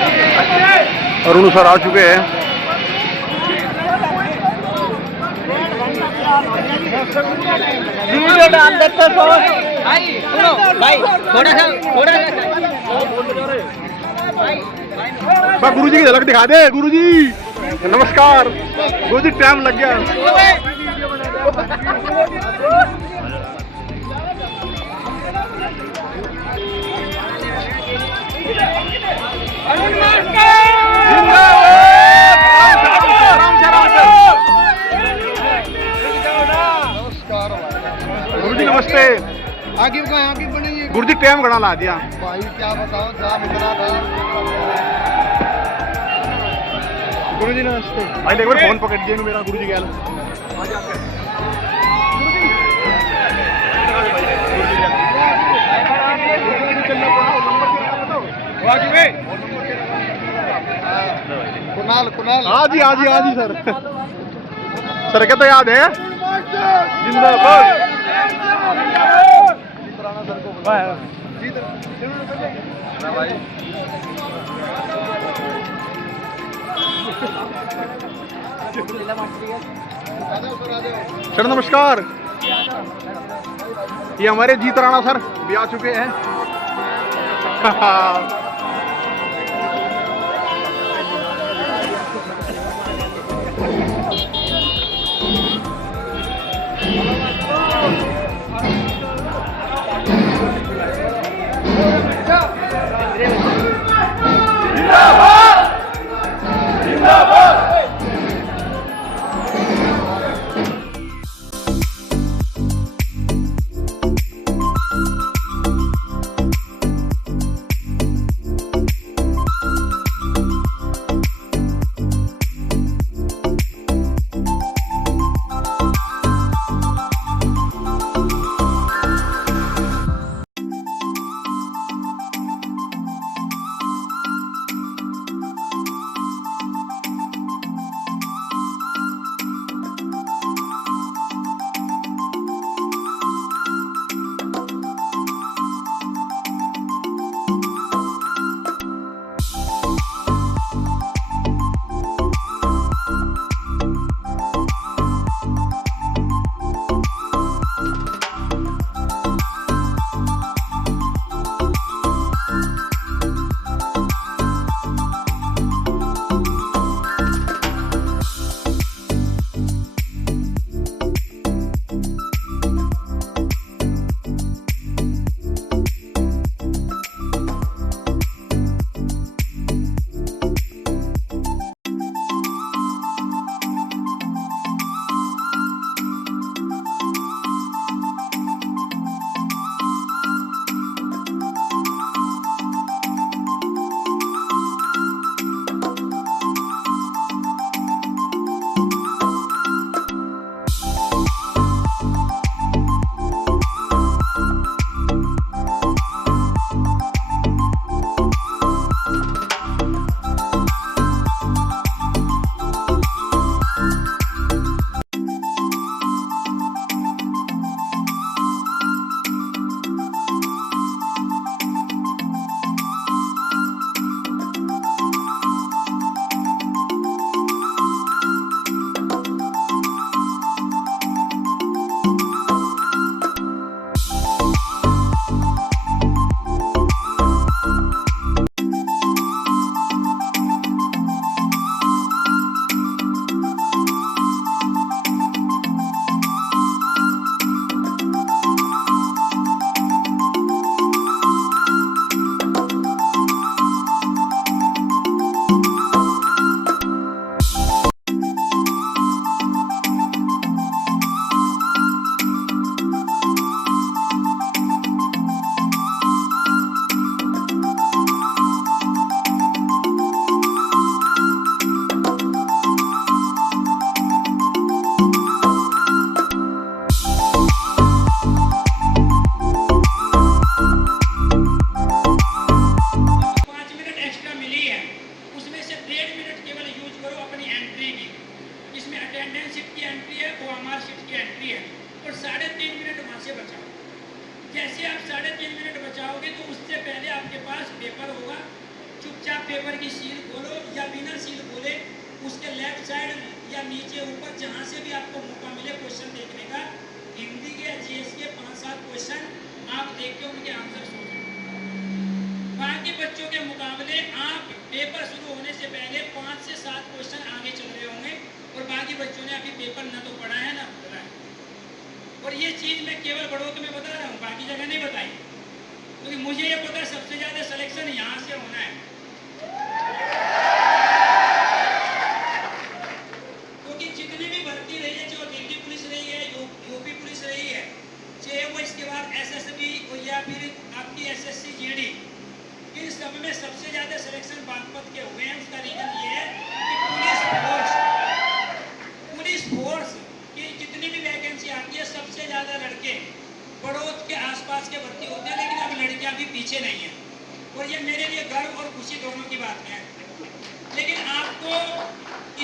Arun sir आ चुके हैं। Video डाल देते तो भाई सुनो भाई थोड़ा सा गुरु जी की झलक दिखा दे। गुरु जी नमस्कार। गुरु जी टाइम लग गया। गुरु जी नमस्ते। आगे का यहाँ की बनेगी गुरु जी टाइम घना ला दिया भाई, क्या बताओ जाम इतना था। गुरु जी नमस्ते। भाई देख फोन पकड़ दिया मेरा। गुरु जी गया कुणाल हाँ जी हाँ जी हाँ जी सर। सर क्या तो याद है। जिंदाबाद। सर नमस्कार। ये हमारे जीत राणा सर भी आ चुके हैं। की सील खोलो या बिना सील खोले उसके लेफ्ट साइड या नीचे ऊपर जहाँ से भी आपको मौका मिले क्वेश्चन देखने का, हिंदी के या जीएस के 5-7 क्वेश्चन आप देख के उनके आंसर सोचें। बाकी बच्चों के मुकाबले आप पेपर शुरू होने से पहले 5 से 7 क्वेश्चन आगे चल रहे होंगे और बाकी बच्चों ने अभी पेपर ना तो पढ़ा है ना पढ़ा है। और ये चीज़ मैं केवल बड़ों को मैं बता रहा हूँ, बाकी जगह नहीं बताई, क्योंकि मुझे ये पता है सबसे ज़्यादा सिलेक्शन यहाँ से होना है। क्योंकि जितनी भी भर्ती रही है, जो दिल्ली पुलिस रही है, यूपी पुलिस रही है, चाहे वो इसके बाद एसएसबी या फिर आपकी एसएससी जीडी, इन सब में सबसे ज़्यादा सिलेक्शन बागपत के हुए हैं। उसका रीज़न ये है कि पुलिस फोर्स की जितनी भी वैकेंसी आती है, सबसे ज़्यादा लड़के बड़ौद के आसपास के भर्ती होते हैं, लेकिन अब लड़कियां भी पीछे नहीं हैं। और ये मेरे लिए गर्व और खुशी दोनों की बात है। लेकिन आपको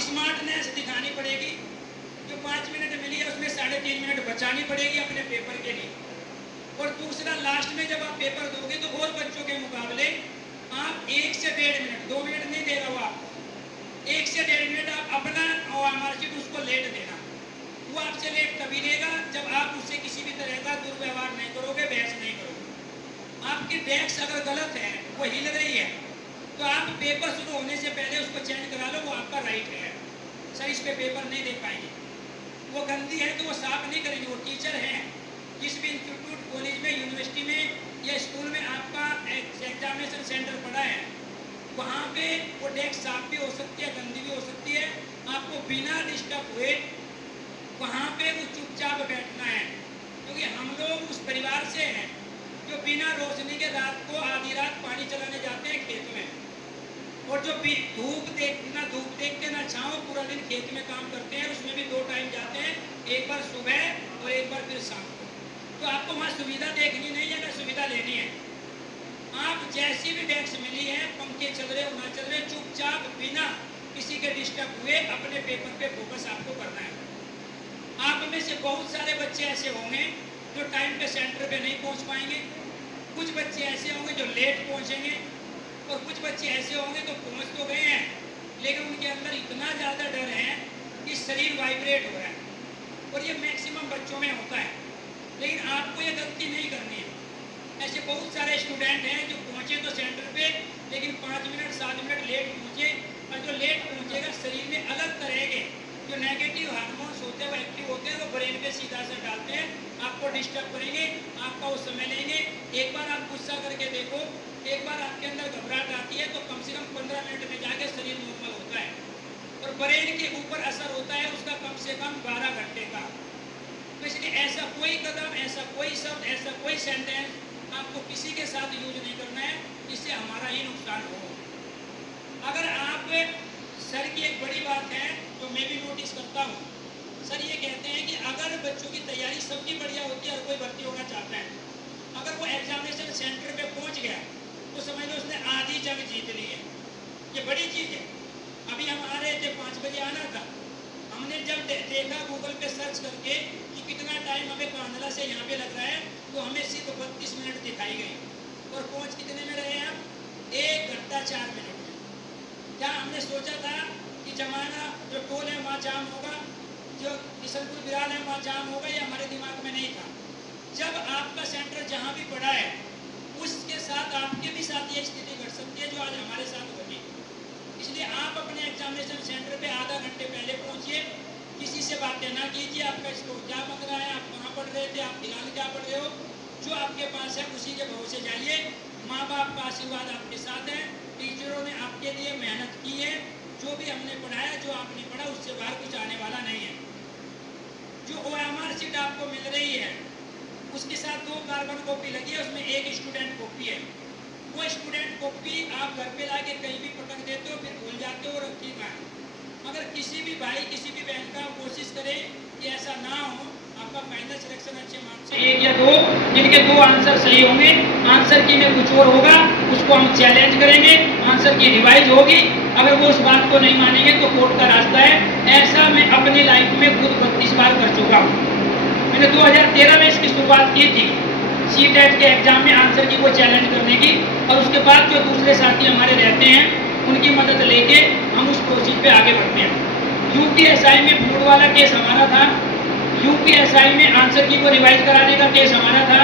स्मार्टनेस दिखानी पड़ेगी। जो 5 मिनट मिली है उसमें 3.5 मिनट बचानी पड़ेगी अपने पेपर के लिए। और दूसरा, लास्ट में जब आप पेपर दोगे तो और बच्चों के मुकाबले आप 1 से 1.5 मिनट, 2 मिनट नहीं दे रहा हूँ आपको, 1 से 1.5 मिनट आप अपना मार्कशीट उसको लेट देना। वो आपसे लेट तभी लेगा जब आप उससे किसी भी तरह का दुर्व्यवहार नहीं करोगे, बहस नहीं करोगे। आपकी डेस्क अगर गलत है, वो हिल रही है, तो आप पेपर शुरू होने से पहले उसको चेंज करा लो, वो आपका राइट है। सर इस पे पेपर नहीं दे पाएंगे, वो गंदी है तो वो साफ नहीं करेंगे। वो टीचर हैं, जिस भी इंस्टीट्यूट, कॉलेज में, यूनिवर्सिटी में या स्कूल में आपका एग्जामिनेशन सेंटर पड़ा है, वहाँ पे वो डेस्क साफ भी हो सकती है, गंदी भी हो सकती है। आपको बिना डिस्टर्ब हुए वहाँ पे वो चुपचाप बैठना है, क्योंकि हम लोग उस परिवार से हैं जो बिना रोशनी के रात को आधी रात पानी चलाने जाते हैं खेत में, और जो धूप देखते ना छाँव, पूरा दिन खेत में काम करते हैं। उसमें भी 2 टाइम जाते हैं, एक बार सुबह और एक बार फिर शाम को। तो आपको वहाँ सुविधा देखनी नहीं है ना सुविधा लेनी है। आप जैसी भी डेस्क मिली है, पंखे चल रहे हो ना चल रहे, चुपचाप बिना किसी के डिस्टर्ब हुए अपने पेपर पे फोकस आपको करना है। आप में से बहुत सारे बच्चे ऐसे होंगे जो टाइम पे सेंटर पे नहीं पहुंच पाएंगे, कुछ बच्चे ऐसे होंगे जो लेट पहुंचेंगे, और कुछ बच्चे ऐसे होंगे तो पहुंच तो गए हैं लेकिन उनके अंदर इतना ज़्यादा डर है कि शरीर वाइब्रेट हो रहा है। और ये मैक्सिमम बच्चों में होता है, लेकिन आपको ये गलती नहीं करनी है। ऐसे बहुत सारे स्टूडेंट हैं जो पहुँचे तो सेंटर पे, लेकिन 5 मिनट 7 मिनट लेट पहुँचे, और जो लेट पहुँचेगा शरीर में अलग तरह के जो नेगेटिव हार्मोन्स होते हैं वो एक्टिव होते हैं, वो ब्रेन पे सीधा असर डालते हैं, आपको डिस्टर्ब करेंगे, आपका वो समय लेंगे। एक बार आप गुस्सा करके देखो, एक बार आपके अंदर घबराहट आती है तो कम से कम 15 मिनट में जाके शरीर नॉर्मल होता है, और ब्रेन के ऊपर असर होता है उसका कम से कम 12 घंटे का। तो इसलिए ऐसा कोई कदम, ऐसा कोई शब्द, ऐसा कोई सेंटेंस आपको किसी के साथ यूज नहीं करना है जिससे हमारा ही नुकसान हो। अगर आप, सर की एक बड़ी बात है जो मैं भी नोटिस करता हूँ, सर ये कहते हैं कि अगर बच्चों की तैयारी सबकी बढ़िया होती है और कोई भर्ती होना चाहता है, अगर वो एग्जामिनेशन सेंटर पे पहुँच गया तो समझ लो उसने आधी जंग जीत ली है। ये बड़ी चीज़ है। अभी हम आ रहे थे, 5 बजे आना था, हमने जब देखा गूगल पे सर्च करके कि कितना टाइम हमें कांधला से यहाँ पे लग रहा है, तो हमें सिर्फ 32 मिनट दिखाई गई, और पहुँच कितने में रहे हम? 1 घंटा 4 मिनट। क्या हमने सोचा था कि जमाना जो टोल है वहाँ जाम होगा, जो किशनपुर बिराल है वहाँ जाम होगा? ये हमारे दिमाग में नहीं था। जब आपका सेंटर जहाँ भी पड़ा है उसके साथ आपके भी साथ ये स्थिति घट सकती है जो आज हमारे साथ घटी। इसलिए आप अपने एग्जामिनेशन सेंटर पे आधा घंटे पहले पहुँचिए, किसी से बातें ना कीजिए, आपका स्कोर क्या बन रहा है, आप कहाँ पढ़ रहे थे, आप फिलहाल क्या पढ़ रहे हो, जो आपके पास है उसी के भरोसे जाइए। माँ बाप का आशीर्वाद आपके साथ है, टीचरों ने आपके लिए मेहनत की है, जो भी हमने पढ़ाया, जो आपने पढ़ा उससे बाहर कुछ आने वाला नहीं है। जो OMR सीट आपको मिल रही है उसके साथ 2 कार्बन कॉपी लगी है, उसमें 1 स्टूडेंट कॉपी है। वो स्टूडेंट कॉपी आप घर पे लाके कहीं भी पटक देते हो, फिर भूल जाते हो, रखी कहाँ। अगर किसी भी भाई, किसी भी बहन का कोशिश करे कि ऐसा ना हो, आपका फाइनल सिलेक्शन अच्छे मार्क्स से 1 या 2, जिनके 2 आंसर सही होंगे, आंसर की में कुछ और होगा, उसको हम चैलेंज करेंगे, आंसर की रिवाइज होगी। अगर वो उस बात को नहीं मानेंगे तो कोर्ट का रास्ता है। ऐसा मैं अपनी लाइफ में खुद 32 बार कर चुका हूँ। मैंने 2013 में इसकी शुरुआत की थी, CTET के एग्जाम में आंसर की को चैलेंज करने की, और उसके बाद जो दूसरे साथी हमारे रहते हैं उनकी मदद लेके हम उस प्रोसेस पे आगे बढ़ते हैं। यूपीएसआई में फूड वाला केस हमारा था, यूपीएसआई में आंसर की को रिवाइज कराने का केस हमारा था,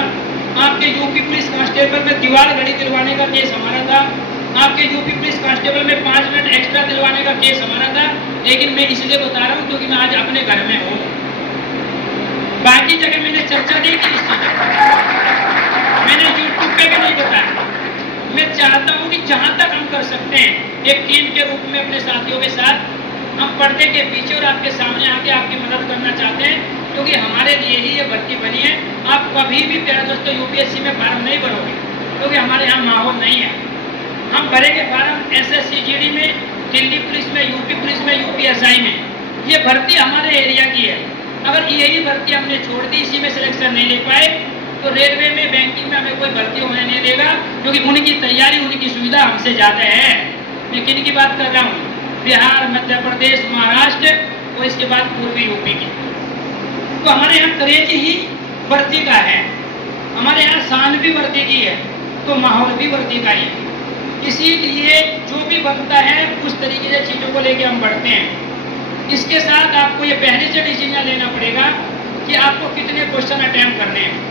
आपके यूपी पुलिस कांस्टेबल में दीवार घड़ी दिलवाने का केस हमारा था, आपके यूपी पुलिस कांस्टेबल में 5 मिनट एक्स्ट्रा दिलवाने का केस हमारा था। लेकिन मैं इसलिए बता रहा हूँ क्योंकि मैं आज अपने घर में हूँ, बाकी जगह मैंने चर्चा नहीं की इस चीज, मैंने यूट्यूब पे भी नहीं बताया। मैं चाहता हूँ कि जहाँ तक हम कर सकते हैं एक टीम के रूप में अपने साथियों के साथ हम पर्दे के पीछे और आपके सामने आके आपकी मदद करना चाहते हैं, क्योंकि हमारे लिए ही ये भर्ती बनी है। आप कभी भी प्यारे दोस्तों यूपीएससी में फार्म नहीं भरोगे, क्योंकि हमारे यहाँ माहौल नहीं है। हम भरेंगे फार्म एसएससी जीडी में, दिल्ली पुलिस में, यूपी पुलिस में, यूपीएसआई में। ये भर्ती हमारे एरिया की है। अगर यही भर्ती हमने छोड़ दी, इसी में सिलेक्शन नहीं ले पाए, तो रेलवे में, बैंकिंग में हमें कोई भर्ती होने नहीं देगा, क्योंकि उनकी तैयारी, उनकी सुविधा हमसे ज़्यादा है। मैं किन की बात कर रहा हूँ? बिहार, मध्य प्रदेश, महाराष्ट्र और इसके बाद पूर्वी यूपी की। तो हमारे यहाँ क्रेज ही भर्ती का है, हमारे यहाँ शान भी भर्ती की है, तो माहौल भी भर्ती का ही है। इसीलिए जो भी बनता है उस तरीके से चीज़ों को लेके हम बढ़ते हैं। इसके साथ आपको ये पहले से डिसीजन लेना पड़ेगा कि आपको कितने क्वेश्चन अटेम्प्ट करने हैं।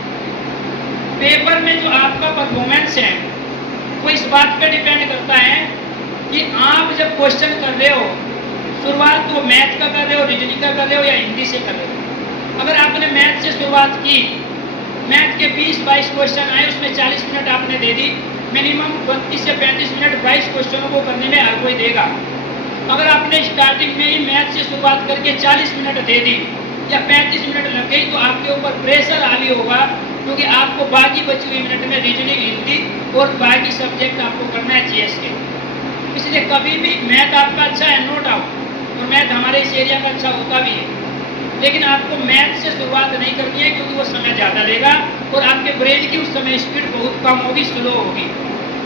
पेपर में जो आपका परफॉर्मेंस है वो इस बात पे डिपेंड करता है कि आप जब क्वेश्चन कर रहे हो, शुरुआत तो मैथ का कर रहे हो, रीजनिंग का कर रहे हो या हिंदी से कर रहे हो। अगर आपने मैथ से शुरुआत की, मैथ के 20-22 क्वेश्चन आए, उसमें 40 मिनट आपने दे दी, मिनिमम 32 से 35 मिनट 22 क्वेश्चनों को करने में हर कोई देगा। अगर आपने स्टार्टिंग में ही मैथ से शुरुआत करके 40 मिनट दे दी या 35 मिनट लग गई, तो आपके ऊपर प्रेशर हावी होगा, क्योंकि आपको बाकी बची हुई मिनट में रीजनिंग, हिंदी और बाकी सब्जेक्ट आपको करना है जीएस के। इसलिए कभी भी मैथ आपका अच्छा है, नो डाउट, और मैथ हमारे इस एरिया का अच्छा होता भी है, लेकिन आपको मैथ से शुरुआत नहीं करनी है, क्योंकि वो समय ज़्यादा लेगा और आपके ब्रेन की उस समय स्पीड बहुत कम होगी, स्लो होगी।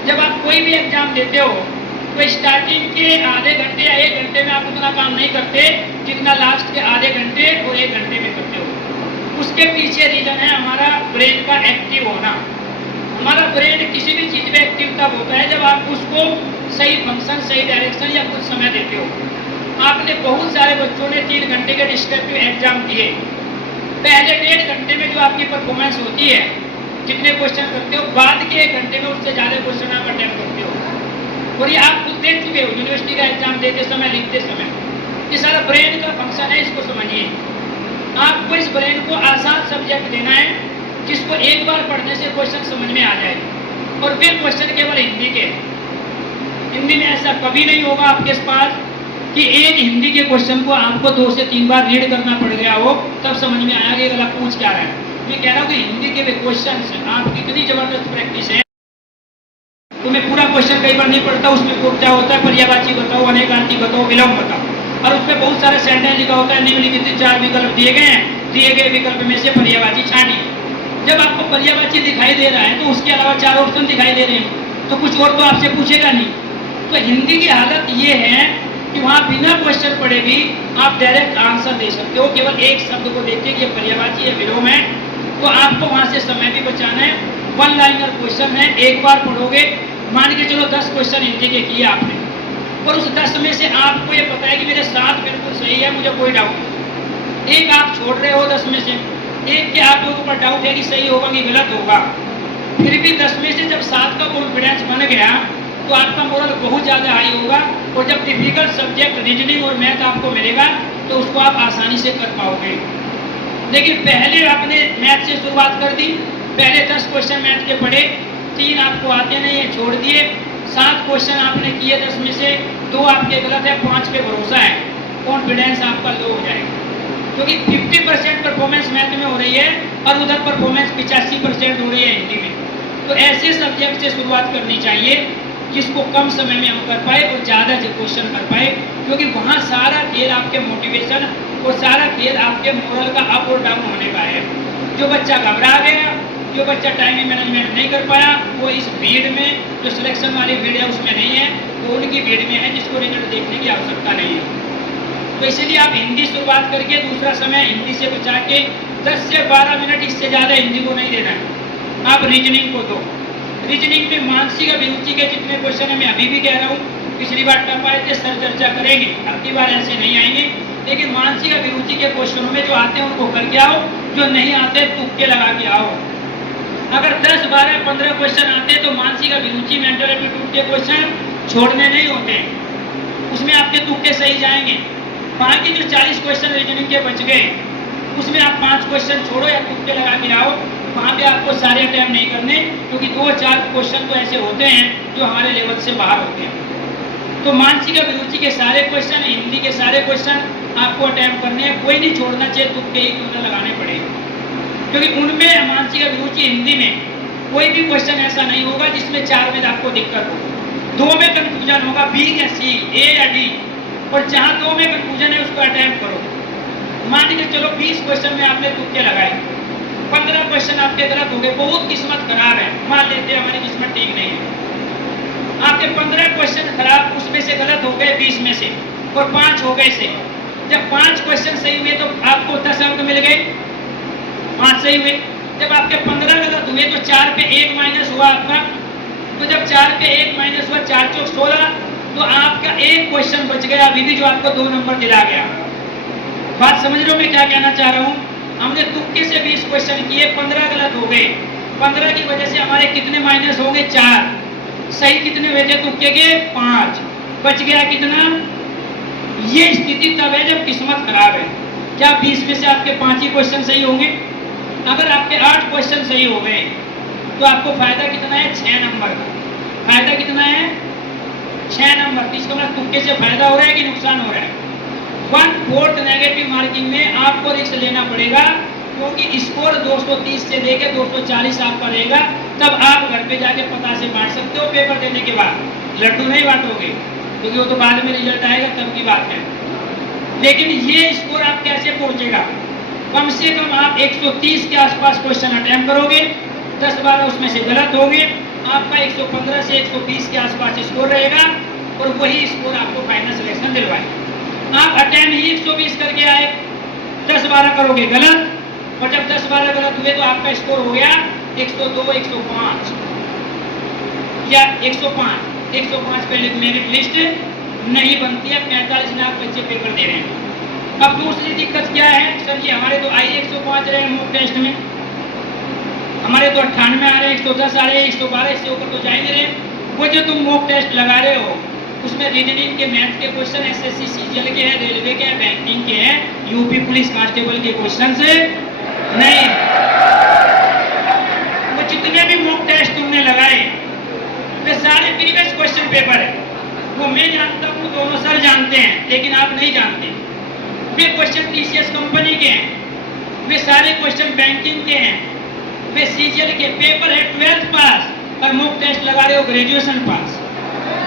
जब आप कोई भी एग्जाम देते हो तो स्टार्टिंग के आधे घंटे या 1 घंटे में आप उतना काम नहीं करते जितना लास्ट के आधे घंटे और 1 घंटे में करते हो। उसके पीछे रीजन है हमारा ब्रेन का एक्टिव होना। हमारा ब्रेन किसी भी चीज़ में एक्टिव तब होता है जब आप उसको सही फंक्शन, सही डायरेक्शन या कुछ समय देते हो। आपने बहुत सारे बच्चों ने 3 घंटे के डिस्क्रिप्टिव एग्जाम दिए, पहले 1.5 घंटे में जो आपकी परफॉर्मेंस होती है, जितने क्वेश्चन करते हो, बाद के 1 घंटे में उससे ज़्यादा क्वेश्चन आप अटेम्प्ट करते हो। और ये आप खुद देख चुके हो यूनिवर्सिटी का एग्जाम देते समय, लिखते समय। ये सारा ब्रेन का फंक्शन है, इसको समझिए। आपको इस ब्रेन को आसान सब्जेक्ट देना है जिसको एक बार पढ़ने से क्वेश्चन समझ में आ जाए, और फिर क्वेश्चन केवल हिंदी के। हिंदी में ऐसा कभी नहीं होगा आपके पास कि एक हिंदी के क्वेश्चन को आपको 2 से 3 बार रीड करना पड़ गया हो तब समझ में आया कि गला पूछ क्या रहा है। मैं कह रहा हूँ कि हिंदी के क्वेश्चन आप इतनी जबरदस्त प्रैक्टिस है, तो मैं पूरा क्वेश्चन कई बार नहीं पढ़ता, उसमें क्या होता है, पर्यायवाची बताओ, अनेकांती बताओ, विलोम बताओ, और उसमें बहुत सारे सेंटेंस लिखा होता है, निम्नलिखित 4 विकल्प दिए गए हैं, दिए गए विकल्प में से पर्यायवाची छानिए। जब आपको पर्यायवाची दिखाई दे रहा है तो उसके अलावा 4 ऑप्शन दिखाई दे रहे हैं, तो कुछ और तो आपसे पूछेगा नहीं। तो हिंदी की हालत ये है कि वहाँ बिना क्वेश्चन पढ़े भी आप डायरेक्ट आंसर दे सकते हो, केवल एक शब्द को देखिए कि ये पर्यायवाची है, विलोम है, तो आपको वहाँ से समय भी बचाना है। 1 लाइनर क्वेश्चन है, एक बार पढ़ोगे, मान के चलो 10 क्वेश्चन हिंदी के किए आपने, और उस 10 में से आपको ये पता है कि मेरे 7 बिल्कुल सही है, मुझे कोई डाउट नहीं। एक आप छोड़ रहे हो 10 में से, एक के आप लोगों पर डाउट है कि सही होगा कि गलत होगा, फिर भी 10 में से जब 7 का कॉन्फिडेंस बन गया तो आपका मोरल बहुत ज़्यादा हाई होगा, और जब डिफिकल्ट सब्जेक्ट रीजनिंग और मैथ आपको मिलेगा तो उसको आप आसानी से कर पाओगे। लेकिन पहले आपने मैथ से शुरुआत कर दी, पहले 10 क्वेश्चन मैथ के पढ़े, 3 आपको आते नहीं है, छोड़ दिए, 7 क्वेश्चन आपने किए, 10 में से 2 आपके गलत है, 5 पे भरोसा है, कॉन्फिडेंस आपका लो हो जाएगा, क्योंकि 50% परफॉर्मेंस मैथ में हो रही है और उधर परफॉर्मेंस 85% हो रही है हिंदी में। तो ऐसे सब्जेक्ट से शुरुआत करनी चाहिए जिसको कम समय में हम कर पाए और ज़्यादा क्वेश्चन कर पाए, क्योंकि वहाँ सारा खेल आपके मोटिवेशन और सारा खेल आपके मोरल का अप और डाउन होने का है। जो बच्चा घबरा गया, जो बच्चा टाइम मैनेजमेंट नहीं कर पाया, वो इस भीड़ में, जो सिलेक्शन वाली भीड़ है उसमें नहीं है, वो उनकी भीड़ में है जिसको रिजल्ट देखने की आवश्यकता नहीं है। तो इसलिए आप हिंदी शुरुआत करके दूसरा समय हिंदी से बचा के 10 से 12 मिनट, इससे ज़्यादा हिंदी को नहीं देना है। आप रीजनिंग को दो, रीजनिंग में मानसिक अभिरुचि के जितने क्वेश्चन है, मैं अभी भी कह रहा हूँ पिछली बार टफ आए थे, सर चर्चा करेंगे, अब की बार ऐसे नहीं आएंगे। लेकिन मानसिक अभिरुचि के क्वेश्चनों में जो आते हैं उनको करके आओ, जो नहीं आते तुक्के लगा के आओ। अगर 10, 12, 15 क्वेश्चन आते हैं तो मानसिक अभिरुचि मेंटल एप्टीट्यूड के क्वेश्चन छोड़ने नहीं होते हैं, उसमें आपके तुक्के सही जाएंगे। बाकी जो 40 क्वेश्चन रीजनिंग के बच गए उसमें आप 5 क्वेश्चन छोड़ो या तुक्के लगा के आओ, वहाँ पे आपको सारे अटैम्प्ट नहीं करने, क्योंकि 2-4 क्वेश्चन तो ऐसे होते हैं जो हमारे लेवल से बाहर होते हैं। तो मानसिक अभिरुचि के सारे क्वेश्चन, हिंदी के सारे क्वेश्चन आपको अटैम्प्ट करने हैं, कोई नहीं छोड़ना चाहिए, तुक्के ही क्यों न लगाने पड़ेंगे। क्योंकि उनमें मानसिक अभिरुचि हिंदी में कोई भी क्वेश्चन ऐसा नहीं होगा जिसमें 4 में आपको दिक्कत हो। 2 में कंफ्यूजन होगा, बी या सी, ए या डी, और जहाँ 2 में कंफ्यूजन है उसको अटैम्प्ट करो। मान के चलो 20 क्वेश्चन में आपने तुक्के लगाए, 15 क्वेश्चन आपके गलत हो गए, बहुत किस्मत खराब है, मान लेते हैं हमारी किस्मत ठीक नहीं है। आपके 15 क्वेश्चन खराब, उसमें से गलत हो गए 20 में से, और 5 हो गए से। जब 5 क्वेश्चन सही हुए तो आपको 10 अंक मिल गए, 5 सही हुए। जब आपके 15 गलत हुए तो 4 पे 1 माइनस हुआ आपका, तो जब 4 पे 1 माइनस हुआ, 4 चौक 16, तो आपका एक क्वेश्चन बच गया अभी भी, जो आपको 2 नंबर दिला गया। बात समझ रहे हो मैं क्या कहना चाह रहा हूँ? हमने तुक्के से 20 क्वेश्चन किए, 15 गलत हो गए, 15 की वजह से हमारे कितने माइनस हो गए? 4। सही कितने हुए थे तुक्के के? 5। बच गया कितना? ये स्थिति तब है जब किस्मत खराब है। क्या 20 में से आपके 5 ही क्वेश्चन सही होंगे? अगर आपके 8 क्वेश्चन सही हो गए तो आपको फायदा कितना है? 6 नंबर का। फायदा कितना है? 6 नंबर। तो इसका मतलब तुक्के से फायदा हो रहा है कि नुकसान हो रहा है? 1/4 नेगेटिव मार्किंग में आपको रिस्क लेना पड़ेगा, क्योंकि स्कोर 230 से लेके 240 आपका रहेगा। तब आप घर पे जाके पता से बांट सकते हो पेपर देने के बाद, लड्डू नहीं बांटोगे, क्योंकि वो तो बाद में रिजल्ट आएगा तब की बात है। लेकिन ये स्कोर आप कैसे पहुंचेगा? कम से कम आप 130 के आसपास क्वेश्चन अटेम्प्ट करोगे, 10-12 उसमें से गलत होंगे, आपका 115 से 120 के आसपास स्कोर रहेगा, और वही स्कोर आपको फाइनल सिलेक्शन दिलवाएगा। आप अटेम्प्ट ही 120 करके आए, 10-12 करोगे गलत, और जब 10-12 गलत हुए तो आपका स्कोर हो गया 102, 105 या 105। 105 पे मेरिट लिस्ट नहीं बनती है, 45 लाख बच्चे पेपर दे रहे हैं। अब दूसरी दिक्कत क्या है? सर जी हमारे तो आई 105 रहे मॉक टेस्ट में, हमारे तो 98 आ रहे हैं, 110 आ रहे हैं, 112, इससे ऊपर तो जा ही नहीं रहे। वो जो तुम मॉक टेस्ट लगा रहे हो उसमें रीजनिंग के, मैथ के क्वेश्चन एसएससी सीजीएल के हैं, रेलवे के हैं, बैंकिंग के हैं, यूपी पुलिस कांस्टेबल के क्वेश्चन से नहीं। वो जितने भी मॉक टेस्ट तुमने लगाए वे सारे प्रीवियस क्वेश्चन पेपर है। वो मैं जानता हूँ, दोनों सर जानते हैं, लेकिन आप नहीं जानते। वे क्वेश्चन टीसीएस कंपनी के हैं, वे सारे क्वेश्चन बैंकिंग के हैं, वे सीजीएल के पेपर है 12th पास, और मॉक टेस्ट लगा रहे हो ग्रेजुएशन पास।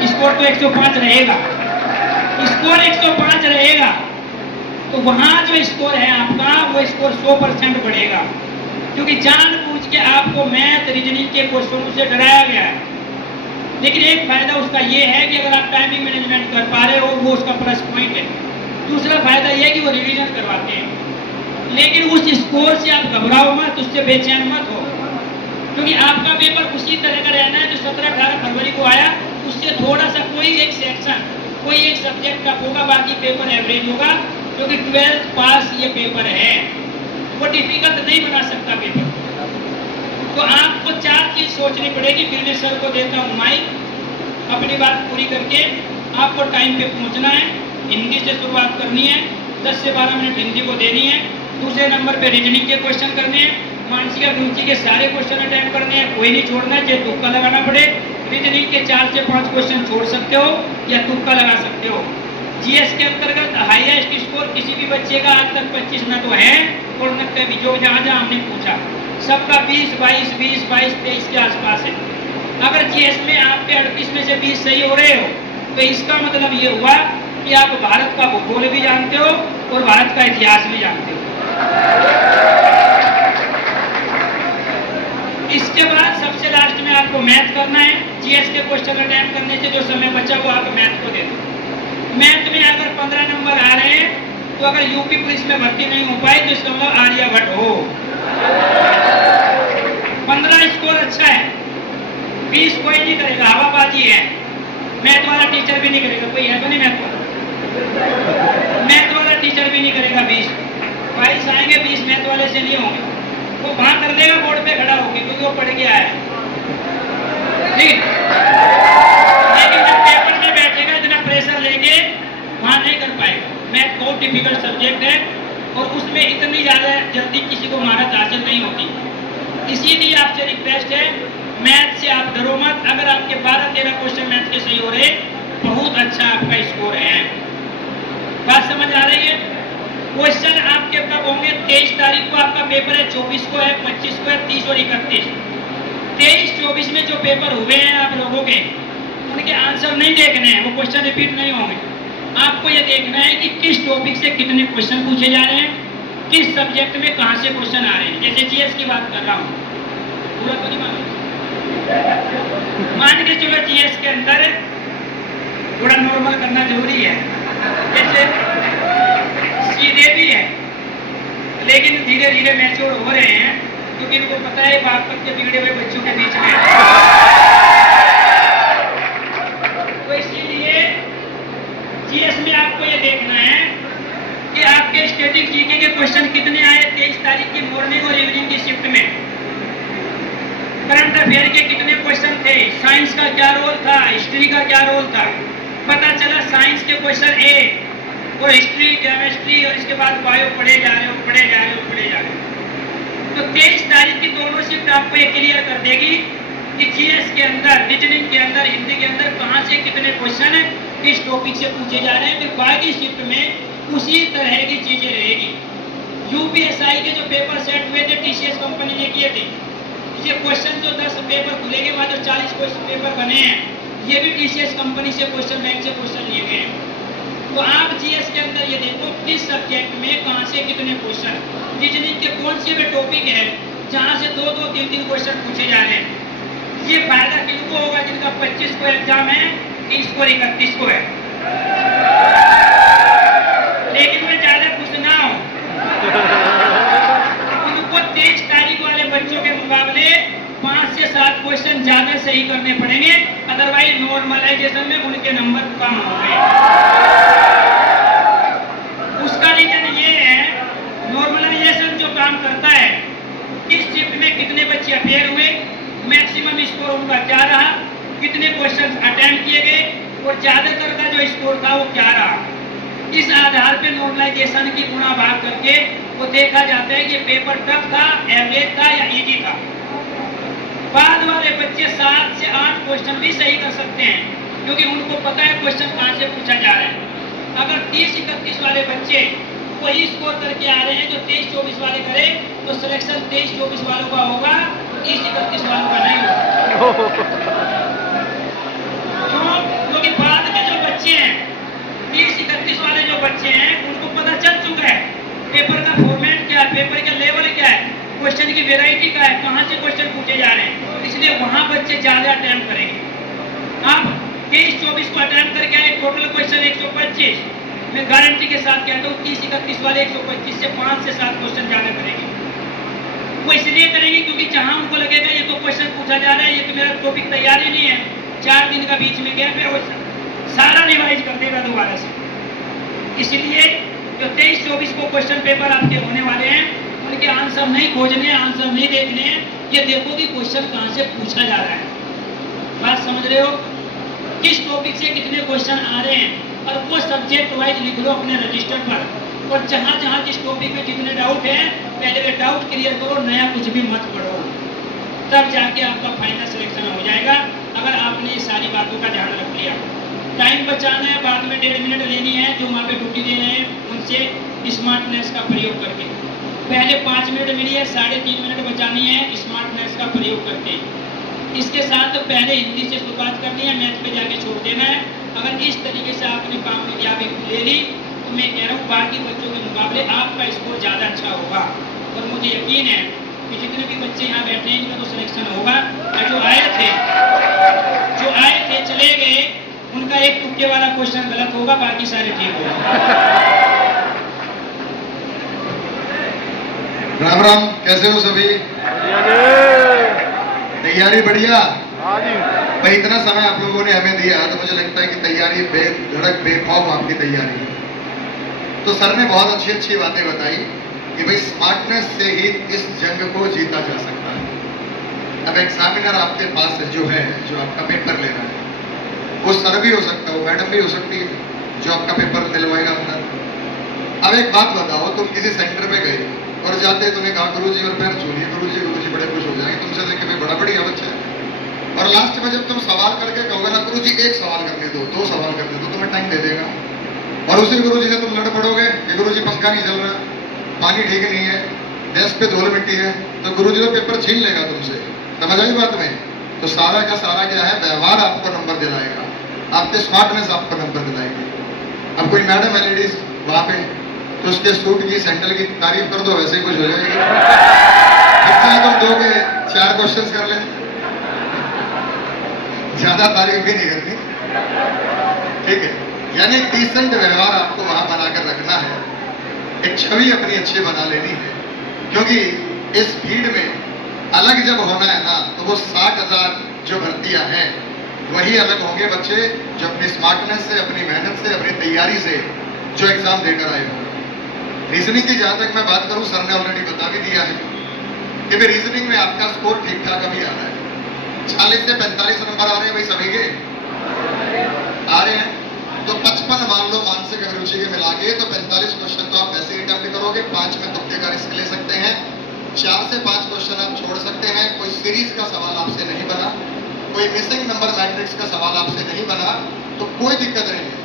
स्कोर तो 105 रहेगा, स्कोर 105 रहेगा, तो वहां जो स्कोर है आपका वो स्कोर 100% बढ़ेगा, क्योंकि जानबूझ के आपको मैथ रीजनिंग के क्वेश्चनों से डराया गया है। लेकिन एक फायदा उसका ये है कि अगर आप टाइमिंग मैनेजमेंट कर पा रहे हो, वो उसका प्लस पॉइंट है। दूसरा फायदा ये है कि वो रिवीजन करवाते हैं। लेकिन उस स्कोर से आप घबराओ मत, उससे बेचैन मत हो, क्योंकि आपका पेपर उसी तरह का रहना है जो 17-18 फरवरी को आया। उससे थोड़ा सा कोई एक सेक्शन, कोई एक सब्जेक्ट का होगा, बाकी पेपर एवरेज होगा, क्योंकि 12th पास ये पेपर है, वो डिफिकल्ट नहीं बना सकता पेपर। तो आपको 4 चीज सोचनी पड़ेगी। फिर मैं सर को देता हूँ माइक, अपनी बात पूरी करके आपको टाइम पे पहुँचना है। हिंदी से शुरुआत करनी है, 10 से 12 मिनट हिंदी को देनी है। दूसरे नंबर पे रीजनिंग के क्वेश्चन करने हैं, मानसिक अभिरुचि के सारे क्वेश्चन अटेम्प्ट करने हैं, कोई नहीं छोड़ना है, चाहे तुक्का लगाना पड़े। रीजनिंग के 4 से 5 क्वेश्चन छोड़ सकते हो या तुक्का लगा सकते हो। जीएस के अंतर्गत हाईएस्ट स्कोर किसी भी बच्चे का आज तक 25 न तो है और न कभी, जो जहाँ जहाँ हमने पूछा सबका 20, 22, 20, 22, 23 के आसपास है। अगर जीएस में आपके 38 में से 20 सही हो रहे हो तो इसका मतलब ये हुआ कि आप भारत का भूगोल भी जानते हो और भारत का इतिहास भी जानते हो। इसके बाद सबसे लास्ट में आपको मैथ करना है। जीएस के क्वेश्चन अटेम्प्ट करने से जो समय बचा वो आप मैथ को दे दो। मैथ में अगर 15 नंबर आ रहे हैं तो अगर यूपी पुलिस में भर्ती नहीं हो पाई तो इसका मतलब आर्यभट्ट हो। 15 स्कोर अच्छा है, 20 कोई नहीं करेगा, हवाबाजी है। मैथ वाला टीचर भी नहीं करेगा, कोई है तो नहीं मैथ वाला? मैथ वाला टीचर भी नहीं करेगा 20, 22 आएंगे, 20 मैथ वाले से नहीं होंगे। वो वहां कर देगा बोर्ड पे खड़ा होके, क्योंकि वो पढ़ के आया है, ठीक है। लेकिन जब पेपर में बैठेगा इतना प्रेशर लेके वहां नहीं कर पाएगा। मैथ बहुत डिफिकल्ट सब्जेक्ट है और उसमें इतनी ज्यादा जल्दी किसी को महारत हासिल नहीं होती। इसीलिए आपसे रिक्वेस्ट है, मैथ से आप डरो मत। अगर आपके 12-13 क्वेश्चन मैथ के सही हो रहे, बहुत अच्छा आपका स्कोर है। बात समझ आ रही है? क्वेश्चन आपके कब होंगे? 23 तारीख को आपका पेपर है, 24 को है, 25 को है, 30 और 31। 23-24 में जो पेपर हुए हैं आप लोगों के, उनके आंसर नहीं देखने हैं, वो क्वेश्चन रिपीट नहीं होंगे। आपको ये देखना है कि किस टॉपिक से कितने क्वेश्चन पूछे जा रहे हैं, किस सब्जेक्ट में कहां से क्वेश्चन आ रहे हैं। जैसे जीएस की बात कर रहा हूं, पूरा तो नहीं मालूम, मान के चलो जीएस के अंदर थोड़ा नॉर्मल करना जरूरी है। जैसे सीधे भी है, लेकिन धीरे धीरे मैच्योर हो रहे हैं, क्योंकि इनको पता है बागपत के बिगड़े हुए बच्चों के बीच में। तो इसीलिए जीएस में आपको ये देखना है कि आपके स्टैटिक जीके के क्वेश्चन कितने आए 23 तारीख की मॉर्निंग और इवनिंग की शिफ्ट में। करंट अफेयर के कितने क्वेश्चन थे, साइंस का क्या रोल था, हिस्ट्री का क्या रोल था। पता चला साइंस के क्वेश्चन ए और हिस्ट्री, केमिस्ट्री और इसके बाद बायो पढ़े जा रहे हो। तो 23 तारीख की दोनों शिफ्ट आपको ये क्लियर कर देगी कि जीएस के अंदर, रीजनिंग के अंदर, हिंदी के अंदर कहां से कितने क्वेश्चन किस टॉपिक से पूछे जा रहे हैं। फिर बाकी शिफ्ट में उसी तरह की चीजें रहेगी। यूपीएसआई के जो पेपर सेट हुए थे टीसीएस कंपनी ने किए थे, ये क्वेश्चन जो 10 पेपर खुलेंगे वहां जो 40 क्वेश्चन पेपर बने हैं, ये भी टीसीएस कंपनी से क्वेश्चन बैंक से क्वेश्चन लिए गए हैं। तो आप जीएस के अंदर ये देखो किस सब्जेक्ट में कहां से कितने क्वेश्चन, रीजनिंग के कौन से भी टॉपिक है जहां से 2-2, 3-3 क्वेश्चन पूछे जा रहे हैं। ये फायदा किनको होगा? जिनका 25 को एग्जाम है, 30 को 31 को है। लेकिन मैं ज्यादा खुश ना हूं, उनको 23 तारीख वाले बच्चों के मुकाबले 5 से 7 क्वेश्चन ज्यादा सही करने पड़ेंगे, अदरवाइज नॉर्मलाइजेशन में उनके नंबर कम हो गए। उसका रीजन ये है, नॉर्मलाइजेशन जो काम करता है, किस शिफ्ट में कितने बच्चे अपेयर हुए, मैक्सिमम स्कोर उनका क्या रहा, कितने क्वेश्चन अटेम्प्ट किए गए और ज्यादातर का जो स्कोर था वो क्या रहा। इस आधार पे नॉर्मलाइजेशन की गुणा भाग करके वो देखा जाता है कि पेपर टफ था, एवरेज था या इजी था। बाद वाले बच्चे 7 से 8 क्वेश्चन भी सही कर सकते हैं, क्योंकि उनको पता है क्वेश्चन कहां से पूछा जा रहा है। अगर 30-31 वाले बच्चे वही स्कोर करके आ रहे हैं जो 23-24 वाले करे, तो सिलेक्शन 23-24 वालों का होगा, 30-31 वालों का नहीं होगा। क्यों? क्योंकि बाद में जो बच्चे हैं, 30-31 वाले जो बच्चे हैं, उनको पता चल चुका है पेपर का फॉर्मेट क्या है, पेपर का लेवल क्या है, क्वेश्चन की वेराइटी क्या है, कहां से क्वेश्चन पूछे जा रहे हैं। इसलिए वहां बच्चे ज्यादा अटेम्प्ट करेंगे। आप 23-24 को अटेम्प्ट करके आए, टोटल क्वेश्चन 125, मैं गारंटी के साथ कहता हूँ 30-31 वाले 125 से 5 से 7 क्वेश्चन ज्यादा करेंगे। वो इसलिए करेंगे क्योंकि जहां उनको लगेगा ये तो क्वेश्चन पूछा जा रहा है, ये तो मेरा टॉपिक तैयार ही नहीं है, 4 दिन का बीच में गैप है, वो सारा रिवाइज कर देगा दोबारा से। इसलिए जो 23-24 को क्वेश्चन पेपर आपके होने वाले हैं, उनके आंसर नहीं खोजने, आंसर नहीं देखने, ये देखो कि क्वेश्चन कहां से पूछा जा रहा है। बात समझ रहे हो? किस टॉपिक से कितने क्वेश्चन आ रहे हैं, और वो सब्जेक्ट वाइज लिख लो अपने रजिस्टर पर, और जहां जहां जिस टॉपिक में जितने डाउट है पहले वे डाउट क्लियर करो, नया कुछ भी मत पढ़ो, तब जाके आपका फाइनल सिलेक्शन हो जाएगा। अगर आपने ये सारी बातों का ध्यान रख लिया। टाइम बचाना है, बाद में 1.5 मिनट लेनी है, जो वहाँ पे ड्यूटी दे रहे हैं उनसे स्मार्टनेस का प्रयोग करके। पहले 5 मिनट मिली है, 3.5 मिनट बचानी है स्मार्टनेस का प्रयोग करके। इसके साथ पहले हिंदी से शुरुआत करनी है, मैथ पे जाके छोड़ देना है। अगर इस तरीके से आपने कामयाबी ले ली, तो मैं कह रहा हूँ बाकी बच्चों के मुकाबले आपका स्कोर ज़्यादा अच्छा होगा। और मुझे यकीन है कि जितने भी बच्चे यहाँ बैठे हैं, इनका तो सिलेक्शन होगा। और जो आए थे चले गए, उनका एक तुक्के वाला क्वेश्चन गलत होगा, बाकी सारे ठीक होगा। राम राम, कैसे हो सभी? तैयारी बढ़िया? हाँ जी। भाई इतना समय आप लोगों ने हमें दिया तो मुझे लगता है कि तैयारी बेधड़क बेखौफ आपकी तैयारी है। तो सर ने बहुत अच्छी अच्छी बातें बताई कि भाई स्मार्टनेस से ही इस जंग को जीता जा सकता है। अब एग्जामिनर आपके पास जो है, जो आपका पेपर ले रहा है, वो सर भी हो सकता है, वो मैडम भी हो सकती है जो आपका पेपर दिलवाएगा अंदर। अब एक बात बताओ, तुम किसी सेंटर पे गए और जाते तुम्हें कहा गुरुजी और पैर छूलिए, गुरुजी बड़े खुश हो जाएंगे तुमसे देख के, भाई बड़ा बढ़िया बच्चा है। और लास्ट में जब तुम सवाल करके कहोगे ना गुरुजी एक सवाल करने दो, दो सवाल करने दो, तुम्हें टाइम दे देगा। और उसी गुरुजी से तुम लड़ पड़ोगे कि गुरुजी पंखा नहीं चल रहा, पानी ठीक नहीं है, डेस्क पे धूल मिट्टी है, तो गुरुजी तो पेपर छीन लेगा तुमसे। समझ आई बात में? तो सारा का सारा क्या है, व्यवहार आपको नंबर दिलाएगा, आपके स्मार्टनेस आपको नंबर दिलाएगी। अब कोई मैडम है लेडीज वहां पे, तो उसके सूट की सैंडल की तारीफ कर दो, वैसे ही कुछ हो जाएगी। इतना तुम दोगे 4 क्वेश्चन कर लें, ज्यादा तारीफ भी नहीं करनी, ठीक है। यानी एक डिसेंट व्यवहार आपको वहां बनाकर रखना है, एक छवि अपनी अच्छी बना लेनी है, क्योंकि इस भीड़ में अलग जब होना है ना, तो वो 60,000 जो भर्तियां हैं वही अलग होंगे बच्चे जो अपनी स्मार्टनेस से, अपनी मेहनत से, अपनी तैयारी से जो एग्जाम देकर आए हो। रीजनिंग की जहां तक मैं बात करूं, सर ने ऑलरेडी बता भी दिया है कि भाई रीजनिंग में आपका स्कोर ठीक ठाक अभी आ रहा है, 40 से 45 नंबर आ रहे हैं भाई सभी के आ रहे हैं। तो 55 मान लो मानसिक अभिरुचि के मिला के, तो 45 क्वेश्चन तो आप वैसे ही अटेम्प्ट करोगे, 5 में तुक्के का रिस्क ले सकते हैं, 4 से 5 क्वेश्चन आप छोड़ सकते हैं, कोई सीरीज का सवाल आपसे नहीं बना, कोई मिसिंग नंबर मैट्रिक्स का सवाल आपसे नहीं बना, तो कोई दिक्कत नहीं है।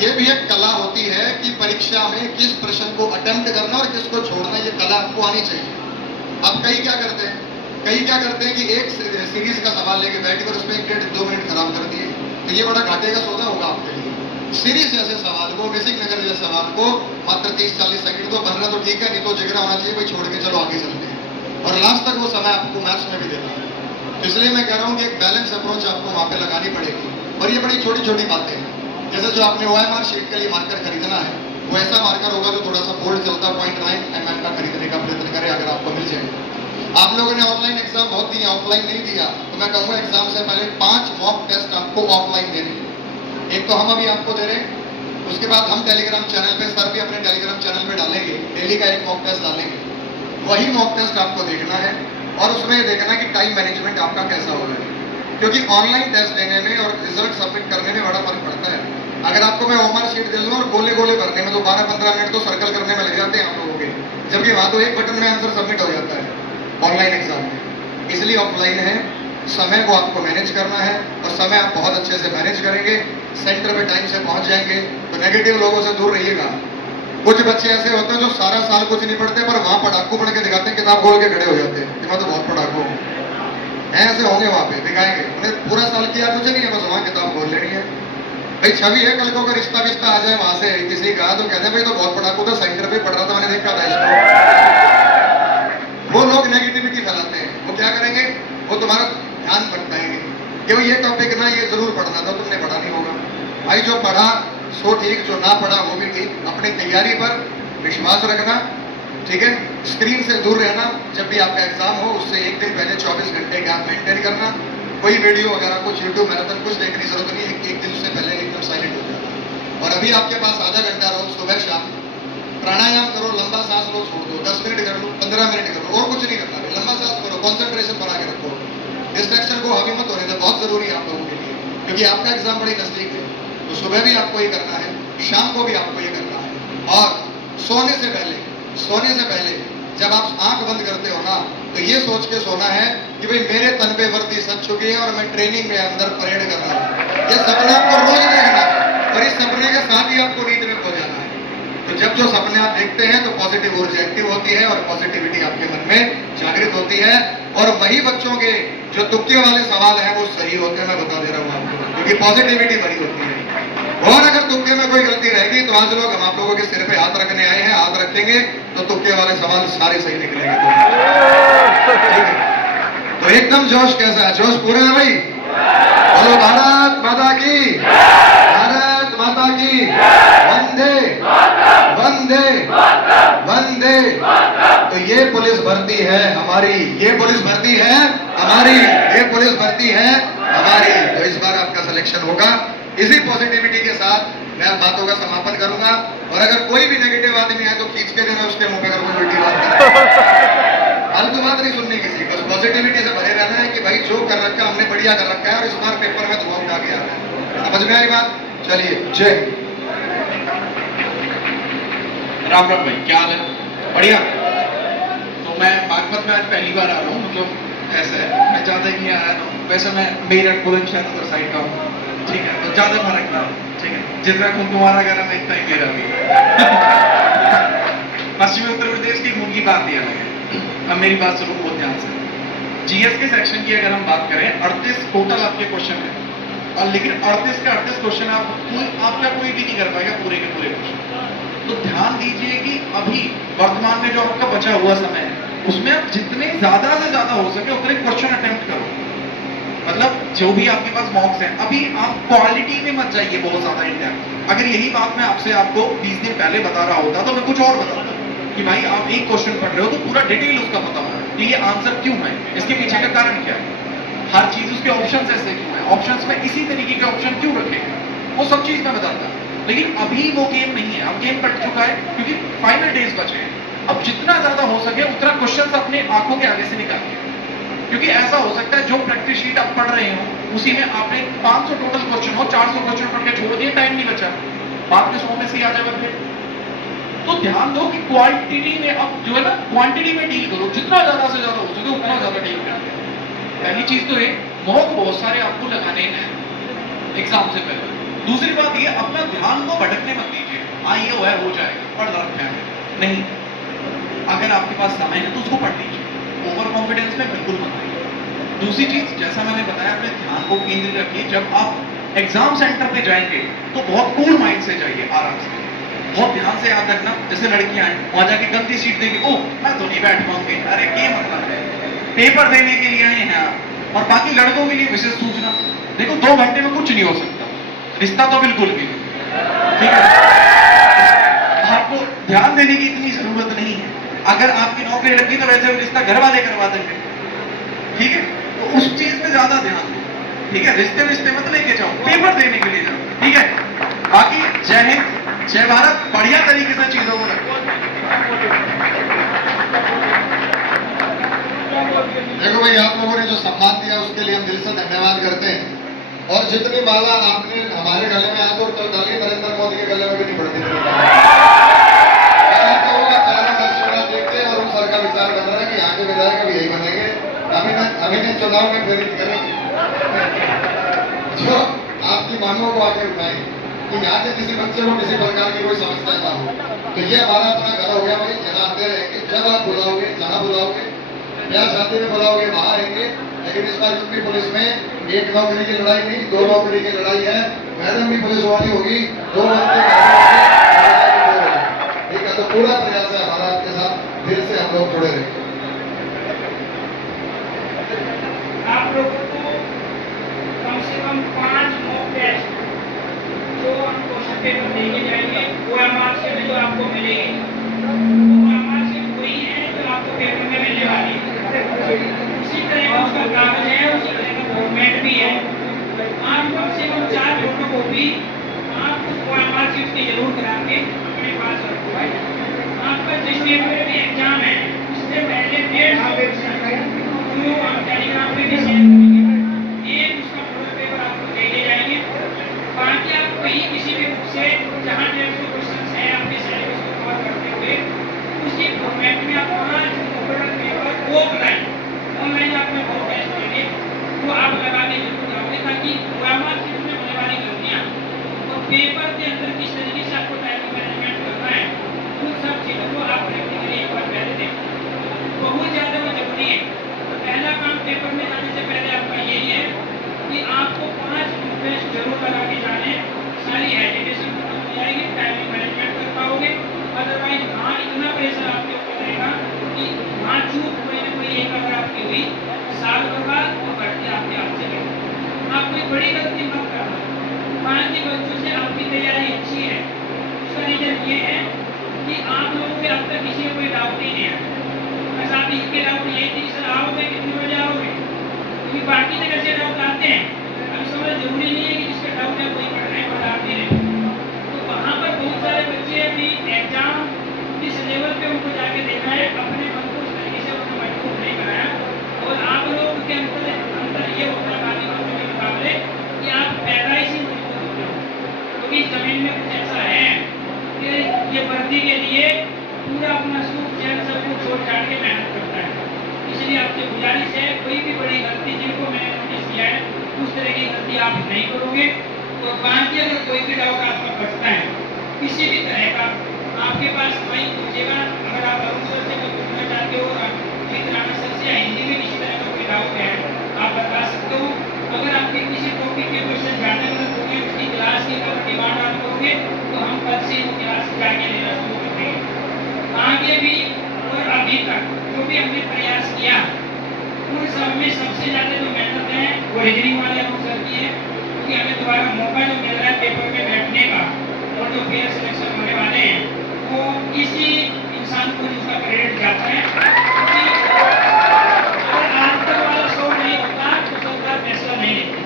ये भी एक कला होती है कि परीक्षा में किस प्रश्न को अटेम्प्ट करना और किसको छोड़ना, ये कला आपको आनी चाहिए। अब कई क्या करते हैं कि एक सीरीज का सवाल लेके बैठकर उसमें 1.5-2 मिनट खराब कर दिए, तो ये बड़ा घाटे का सौदा होगा आपके लिए। सीरीज जैसे सवाल को, मिसिंग नंबर जैसे सवाल को मात्र 30-40 सेकंड तो बन रहा तो ठीक है, नहीं तो जिगरा होना चाहिए भाई, छोड़ के चलो आगे चलते हैं, और लास्ट तक वो समय आपको मैथ्स में भी देना है। तो इसलिए मैं कह रहा हूँ कि एक बैलेंस अप्रोच आपको वहां पे लगानी पड़ेगी। और ये बड़ी छोटी छोटी बातें हैं, जैसे जो आपने OMR शीट के लिए मार्कर खरीदना है, वो ऐसा मार्कर होगा जो थोड़ा सा बोल्ड चलता, 0.9 mm का खरीदने का प्रयत्न करें, अगर आपको मिल जाए। आप लोगों ने ऑनलाइन एग्जाम बहुत दिया, ऑफलाइन नहीं दिया, तो मैं कहूँगा एग्जाम से पहले 5 मॉक टेस्ट आपको ऑफलाइन देने। एक तो हम अभी आपको दे रहे हैं, उसके बाद हम टेलीग्राम चैनल पे, सर भी अपने टेलीग्राम चैनल पे डालेंगे, डेली का एक मॉक टेस्ट डालेंगे, वही मॉक टेस्ट आपको देखना है। और उसमें ये देखना कि टाइम मैनेजमेंट आपका कैसा हो रहा है, क्योंकि ऑनलाइन टेस्ट देने में और रिजल्ट सबमिट करने में बड़ा फर्क पड़ता है। अगर आपको मैं OMR शीट दे दूं और गोले गोले भरने में तो 12-15 मिनट तो सर्कल करने में लग जाते हैं आप लोगों के, जबकि वहां तो एक बटन में आंसर सबमिट हो जाता है ऑनलाइन एग्जाम में। इसलिए ऑफलाइन है, समय को आपको मैनेज करना है, और समय आप बहुत अच्छे से मैनेज करेंगे, सेंटर पे टाइम से पहुंच जाएंगे। तो नेगेटिव लोगों से दूर रहिएगा। कुछ बच्चे ऐसे होते हैं जो सारा साल कुछ नहीं पढ़ते, पर वहां पढ़ाकू पढ़ के दिखाते हैं, किताब खोल के खड़े हो जाते हैं कि मैं तो बहुत पढ़ाकू हूँ। ऐसे होंगे वहां पे, दिखाएंगे उन्हें पूरा साल किया कुछ नहीं है, बस वहां किताब खोल लेनी है। भाई छवि है, कल को अगर रिश्ता विश्ता आ जाए वहां से किसी का, तो कहते हैं भाई तो बहुत पढ़ाकू था, सेंटर पे पढ़ रहा था, मैंने देखा था इसको। वो लोग नेगेटिविटी फैलाते हैं, वो क्या करेंगे, वो तुम्हारा ध्यान भटकाएंगे कि भाई ये टॉपिक ना, ये जरूर पढ़ना था, तुमने पढ़ा नहीं होगा। भाई जो पढ़ा सो ठीक, जो ना पढ़ा वो भी ठीक। अपनी तैयारी पर विश्वास रखना, ठीक है। स्क्रीन से दूर रहना, जब भी आपका एग्जाम हो उससे एक दिन पहले 24 घंटे गैप मेंटेन करना। कोई वीडियो वगैरह कुछ यूट्यूब मैराथन कुछ देखने की जरूरत नहीं है, एक दिन से पहले एकदम साइलेंट हो जाना। और अभी आपके पास आधा घंटा रोज सुबह शाम प्राणायाम करो, लंबा सांस लो, छोड़ दो, 10 मिनट कर लो, 15 मिनट कर लो, और कुछ नहीं करना। लंबा सांस करो, कॉन्सेंट्रेशन बना के रखो, डिस्ट्रैक्शन को हावी मत होने दो, बहुत जरूरी है आप लोगों के लिए, क्योंकि आपका एग्जाम बड़ी नजदीक है। तो सुबह भी आपको ये करना है, शाम को भी आपको ये करना है। और सोने से पहले जब आप आंख बंद करते हो ना, तो ये सोच के सोना है कि भाई मेरे तन पे वर्दी सज चुकी है और मैं ट्रेनिंग में अंदर परेड कर रहा हूँ। ये सपना आपको रोज देखना है, और इस सपने के साथ ही आपको नींद में खो जाना है। तो जब जो सपने आप देखते हैं तो पॉजिटिव ऊर्जा एक्टिव होती है, और पॉजिटिविटी आपके मन में जागृत होती है। और वही बच्चों के जो तुक्के वाले सवाल हैं वो सही होते हैं, मैं बता दे रहा हूँ आपको, क्योंकि पॉजिटिविटी बड़ी होती है। और अगर तुक्के में कोई गलती रहेगी तो आज लोग हम आप लोगों के सिर पे हाथ रखने आए हैं, हाथ रखेंगे तो तुक्के वाले सवाल सारे सही निकलेंगे। ठीक है, तो एकदम जोश कैसा है, जोश पूरा है भाई। बोलो भारत माता की, भारत माता की, वंदे वंदे वंदे। तो ये पुलिस भर्ती है हमारी, ये पुलिस भर्ती है हमारी, ये पुलिस भर्ती है हमारी, तो इस बार आपका सिलेक्शन होगा। इसी पॉजिटिविटी के साथ मैं अब बातों का समापन करूंगा, और अगर कोई भी नेगेटिव आदमी है तो खींच के देना उसके मुंह पे, अगर कोई उल्टी बात करे। फालतू बात नहीं सुननी किसी, बस पॉजिटिविटी से भरे रहना है कि भाई जो कर रखा हमने बढ़िया कर रखा है, और इस बार पेपर में धुआं उठा के आना है। समझ में आई बात? चलिए, जय हिंद। राम राम भाई, क्या हाल है? बढ़िया। तो मैं बागपत में आज पहली बार आ रहा हूँ, मतलब ऐसा है, मैं ज़्यादा नहीं आया था। वैसे मैं मेरठ बुलंदशहर उधर साइड का हूँ, ठीक है, तो ज़्यादा फर्क ना हो, ठीक है। जितना खून तुम्हारा गर्म है इतना ही मेरा भी। पश्चिमी उत्तर प्रदेश की खून की बात ही अलग है। अब मेरी बात सुनो बहुत ध्यान से। जीएस के सेक्शन की अगर हम बात करें, 38 टोटल आपके क्वेश्चन है, और लेकिन 38 के 38 क्वेश्चन आपका कोई भी नहीं कर पाएगा पूरे के पूरे क्वेश्चन। तो ध्यान दीजिए कि अभी वर्तमान में जो आपका बचा हुआ समय है, उसमें आप जितने ज्यादा से ज्यादा हो सके उतने क्वेश्चन अटेम्प्ट करो। मतलब जो भी आपके पास मॉक्स हैं, अभी आप क्वालिटी में मत जाइए बहुत ज्यादा इन डेप्थ। अगर यही बात मैं आपसे आपको 20 दिन पहले बता रहा होता तो मैं कुछ और बताता कि भाई आप एक क्वेश्चन पढ़ रहे हो तो पूरा डिटेल उसका पता हो कि ये आंसर क्यों है, इसके पीछे का कारण क्या है, हर चीज उसके ऑप्शंस ऐसे क्यों है, ऑप्शंस में इसी तरीके के ऑप्शन क्यों रखे, वो सब चीज मैं बताता। लेकिन अभी वो गेम नहीं है, अब गेम कट चुका है क्योंकि फाइनल डेज बचे हैं। अब जितना ज्यादा हो सके उतना क्वेश्चन अपने आंखों के आगे से निकालिए, क्योंकि ऐसा हो सकता है जो प्रैक्टिस शीट आप पढ़ रहे हो उसी में आपने 500 टोटल क्वेश्चन हो, 400 क्वेश्चन पढ़ के छोड़ दिए, टाइम नहीं बचा, बाद में 100 में से ही आ जाएगा फिर। तो ध्यान दो कि क्वांटिटी में, अब जो है ना क्वांटिटी में डील करो, जितना ज्यादा से ज्यादा हो सके उतना ज्यादा डील करो। पहली चीज तो ये, मॉक बहुत सारे आपको लगाने हैं एग्जाम से पहले। दूसरी बात ये, अपना ध्यान को भटकने मत दीजिए, हाँ ये हुआ है हो जाएगा, पढ़ रखा है, नहीं। अगर आपके पास समय है तो उसको पढ़ लीजिए, ओवर कॉन्फिडेंस में बिल्कुल मत आइए। दूसरी चीज, जैसा मैंने बताया, अपने ध्यान को केंद्रित रखिए। जब आप एग्जाम सेंटर पे जाएंगे तो बहुत कूल माइंड से जाइए, आराम से, बहुत ध्यान से याद रखना। जैसे लड़कियां हैं, वहां जाके गलती सीट देंगे, ओह मैं तो नहीं बैठ पाऊंगी, अरे क्या मतलब है, पेपर देने के लिए आए हैं आप। और बाकी लड़कों के लिए विशेष सूचना, देखो 2 घंटे में कुछ नहीं हो सकता, रिश्ता तो बिल्कुल भी नहीं, ठीक है। आपको ध्यान देने की इतनी जरूरत नहीं है। अगर आपकी नौकरी लगी तो वैसे रिश्ता घर वाले करवा देंगे, ठीक है। तो उस चीज पे ज्यादा ध्यान दो, ठीक है। रिश्ते मत लेके जाओ, पेपर देने के लिए जाओ, ठीक है। बाकी जय हिंद, जय भारत, बढ़िया तरीके से चीजों को रखो। देखो भाई, आप लोगों ने जो सम्मान दिया उसके लिए हम दिल से धन्यवाद करते हैं। और जितनी माला आपने हमारे गले में आज और कल डाली, नरेंद्र मोदी के गले में भी नहीं पड़ती। देखते और उन सर का विचार कर रहा है कि यहाँ के विधायक भी यही बनेंगे, अभी चुनाव में प्रेरित करेंगे जो आपकी मांगों को आगे उठाएं कि यहाँ के किसी बच्चे को किसी प्रकार की कोई समस्या ना हो। तो ये हमारा अपना घर हो गया भाई, यहाँ आते रहेंगे, जब आप बुलाओगे, जहाँ बुलाओगे, ब्याह शादी में बुलाओगे वहां आएंगे। लेकिन इस बार यूपी पुलिस में एक नौकरी की लड़ाई नहीं, 2 नौकरी की लड़ाई है। मैडम भी पुलिस वाली होगी, 2 ठीक है। तो पूरा प्रयास है हमारा आपके साथ, फिर से हम लोग जुड़े रहेंगे। आप लोगों को कम से कम 5 मॉक टेस्ट जो हम क्वेश्चन पेपर देके जाएंगे, वो मार्कशीट जो आपको मिलेगी, वो मार्कशीट वही है जो आपको पेपर में मिलने वाली है। उसी तरह का उसका कागज है, उसी तरह का फॉर्मेट भी है। आप कम से कम 4 फोटो कॉपी आप उस मार्कशीट की जरूर करा के अपने पास रखो। आपका जिस डेट में भी एग्जाम है उससे पहले 150 क्वेश्चन जो आप टेलीग्राम पे भी शेयर करेंगे, एक उसका पूरा पेपर आपको दे दिए जाएंगे। बाकी आप कहीं किसी भी बुक से जहाँ 150 क्वेश्चन है आपके सिलेबस को कवर करते हुए उसी फॉर्मेट में आप पूरा पेपर वो बनाएं। ऑनलाइन आपने बहुत टेस्ट देंगे वो आप लगा के जरूर जाओगे, ताकि ग्रामर से होने वाली गलतियाँ और पेपर के अंदर किस तरीके से आपको टाइम मैनेजमेंट करना है, उन सब चीज़ों को आप प्रैक्टिकली एक बार पहले देखें। बहुत ज़्यादा वो जरूरी है। पहला काम पेपर में जाने से पहले आपका यही है कि आपको 5 टेस्ट जरूर लगा के जाने, सारी एजुकेशन खत्म हो जाएगी, टाइमिंग मैनेजमेंट कर पाओगे। अदरवाइज वहाँ इतना प्रेशर आपके ऊपर रहेगा कि वहाँ चूक कोई ना कोई एक अगर आपकी हुई साल के बाद वो बढ़ती आपके हाथ से गई। आप कोई बड़ी गलती मत करना। 5 बच्चों से आपकी तैयारी अच्छी है, उसका रीजन ये है कि आप लोगों के अब तक किसी को कोई डाउट ही नहीं है। बस आप इसके डाउट यही थी, सर आओगे कितने बजे आओगे, क्योंकि बाकी जगह से डाउट आते हैं मतलब जरूरी नहीं है कि जिसका डाउट है वही पढ़ रहे हैं और आप दे रहे हैं। तो वहाँ पर बहुत सारे बच्चे अभी एग्जाम इस लेवल पे उनको जाके देना है, अपने मन को उस तरीके से उनको मजबूत नहीं बनाया। और आप लोग के अंतर ये होता है बाकी बच्चों के मुकाबले कि आप पैदाइशी मजबूत होते हो, क्योंकि इस जमीन में कुछ ऐसा है कि ये वर्दी के लिए पूरा अपना सुख चैन सब कुछ छोड़ छाड़ के मेहनत करता है। इसलिए आपसे गुजारिश है, कोई भी बड़ी गलती जिनको मैंने नोटिस किया है उस तरह की गलती आप नहीं करोगे। और बाकी अगर कोई भी डाउट आपका बचता है किसी भी तरह का, आपके पास माइक पूछेगा। अगर आप अरुण सर से कोई पूछना चाहते हो, राणा सर से या हिंदी में किसी तरह का कोई डाउट है आप बता सकते हो। अगर आपके किसी टॉपिक के क्वेश्चन जानने में होंगे, उसकी क्लास की अगर डिमांड आप करोगे तो हम कल से वो क्लास जाके लेना शुरू कर देंगे। आगे भी और अभी तक जो भी हमने प्रयास किया उन सब में सबसे ज़्यादा जो मेहनत है वो रीजनिंग वाले अरुण सर की है, क्योंकि हमें दोबारा मौका जो मिल रहा है पेपर में बैठने का और जो फेयर सिलेक्शन होने वाले हैं वो इसी इंसान को जिसका क्रेडिट जाता है। क्योंकि अगर आज तक वाला शो नहीं होता तो सरकार फैसला नहीं लेती।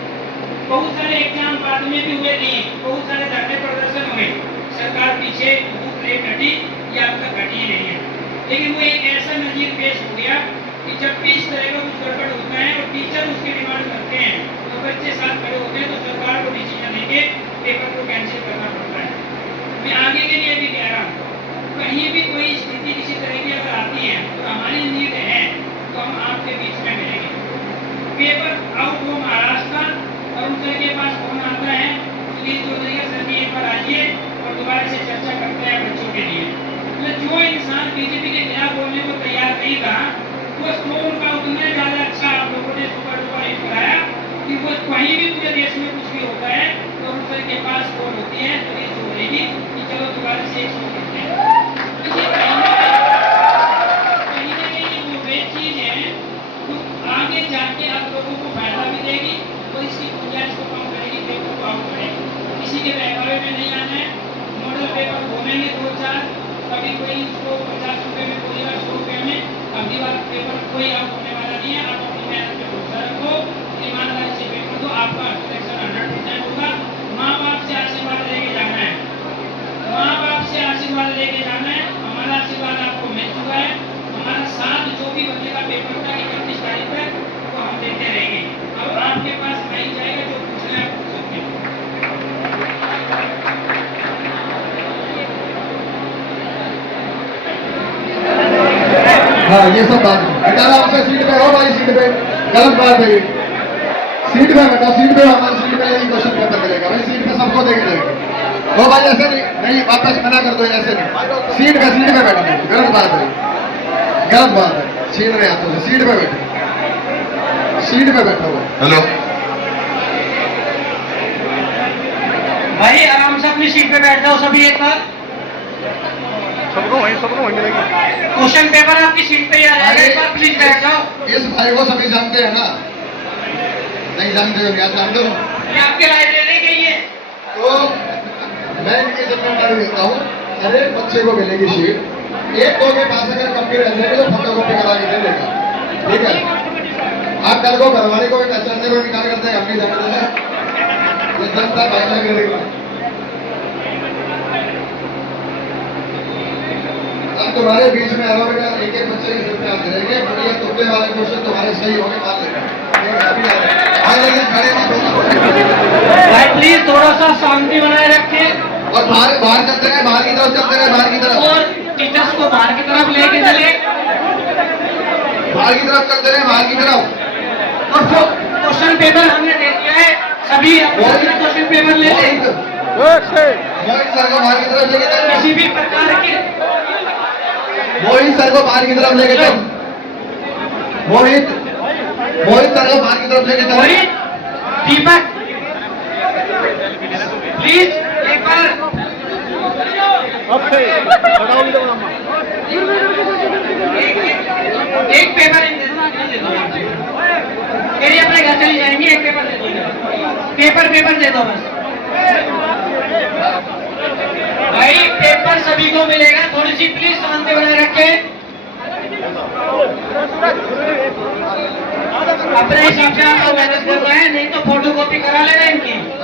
बहुत सारे एग्जाम बाद में भी हुए नहीं, बहुत सारे धरने प्रदर्शन हुए, सरकार पीछे बुक रेट घटी या अब तक घटी ही नहीं है। लेकिन वो एक ऐसा नजीर पेश हो गया कि जब भी इस तरह का कुछ गड़बड़ होता है और टीचर उसकी डिमांड करते हैं तो बच्चे साथ खड़े होते हैं, तो सरकार को डिसीजन लेके पेपर को कैंसिल करना पड़ता है। मैं आगे के लिए भी कह रहा हूँ, कहीं भी कोई स्थिति किसी तरह की अगर आती है तो हमारी नीड है तो हम आपके बीच में मिलेंगे। पेपर आउट हो महाराष्ट्र और उन सर के पास फोन आता है, सुनील चौधरी सर जी एक बार आइए और दोबारा से चर्चा करते हैं बच्चों के लिए। तो जो इंसान बीजेपी के खिलाफ बोलने को तैयार नहीं था वो शो उनका उतना ज़्यादा अच्छा आप लोगों ने सुपर डुपर हिट कराया कि वो कहीं भी पूरे देश में कुछ भी होता है तो उन सर के पास फोन होती है तो ये बोलेगी कि चलो दोबारा से एक शो करते हैं। तो ये कहीं ना कहीं वो वे चीज़ है तो आगे जाके आप लोगों को फायदा भी देगी और इसकी गुंजाइश को कम करेगी, पेपर को आउट करेगी। किसी के बहकावे में नहीं आना है। मॉडल पेपर घूमेंगे 2-4, कभी कोई उसको 50 रुपये में बोलेगा, 100 रुपये में। अगली बार पेपर कोई आउट होने वाला नहीं है। आप अपनी मेहनत पे भरोसा रखो, ईमानदारी से पेपर दो, आपका सिलेक्शन 100% होगा। माँ बाप से आशीर्वाद लेके जाना है, माँ बाप से आशीर्वाद लेके जाना है। हमारा आशीर्वाद आपको मिल चुका है। हमारा साथ जो भी बनेगा पेपर का 31 तारीख तक वो हम देते रहेंगे। अब आपके पास नहीं जाएगा, जो पूछना है पूछ सकते हैं। हाँ ये सब बात बेटा आपसे सीट पे हो भाई, सीट पे गलत बात है ये। सीट पे बेटा, सीट पे हमारी सीट पे यही क्वेश्चन पेपर मिलेगा भाई, सीट पे सबको देंगे देंगे। वो भाई ऐसे नहीं वापस मना कर दो, ऐसे नहीं। सीट पे बैठा, गलत बात है, गलत बात है। छीन रहे हाथों से, सीट पे बैठे, सीट पे बैठा हुआ। हेलो भाई आराम से अपनी सीट पे बैठ जाओ सभी एक बार। सबको वहीं मिलेगी। क्वेश्चन पेपर आपकी सीट पे ही आ जाएगा, एक बार प्लीज बैठ जाओ। इस भाई को सभी जानते हैं ना? नहीं जानते हो क्या? जानते हो? ये आपके लाइब्रेरी गई है तो मैं इनकी जिम्मेदारी देता हूँ, हर एक बच्चे को मिलेगी शीट। एक दो के पास अगर कॉपी रह जाएगी तो फोटो कॉपी करा के दे देगा, ठीक है? आप कल को घरवाले को भी पहचानने को निकाल करते हैं अपनी जगह से जनता भाई लाइब्रेरी। अब तुम्हारे बीच में आलो बेटा, एक एक बच्चे के सिर पे आते रहेंगे, बढ़िया तुक्के वाले क्वेश्चन तुम्हारे सही होंगे, मान लेना। भाई प्लीज थोड़ा सा शांति बनाए रखें और बाहर चलते रहे, बाहर की तरफ चलते रहे, बाहर की तरफ, और टीचर्स को बाहर की तरफ लेके चले, बाहर की तरफ चलते रहे, बाहर की तरफ। और क्वेश्चन पेपर हमने दे दिया है, सभी क्वेश्चन पेपर ले लें। मोहित सर को बाहर की तरफ लेके चल, किसी भी प्रकार की मोहित सर को बाहर की तरफ लेके चल, मोहित सर को बाहर की तरफ लेके चल। मोहित, दीपक प्लीज एक बार एक पेपर ये अपने घर चली जाएंगी, एक पेपर दे दो, पेपर दे दो बस। भाई पेपर सभी को मिलेगा, थोड़ी सी प्लीज शांति बनाए रखें। अपने हिसाब से आप मैनेज कर रहे हैं, नहीं तो फोटो कॉपी करा लेना इनकी।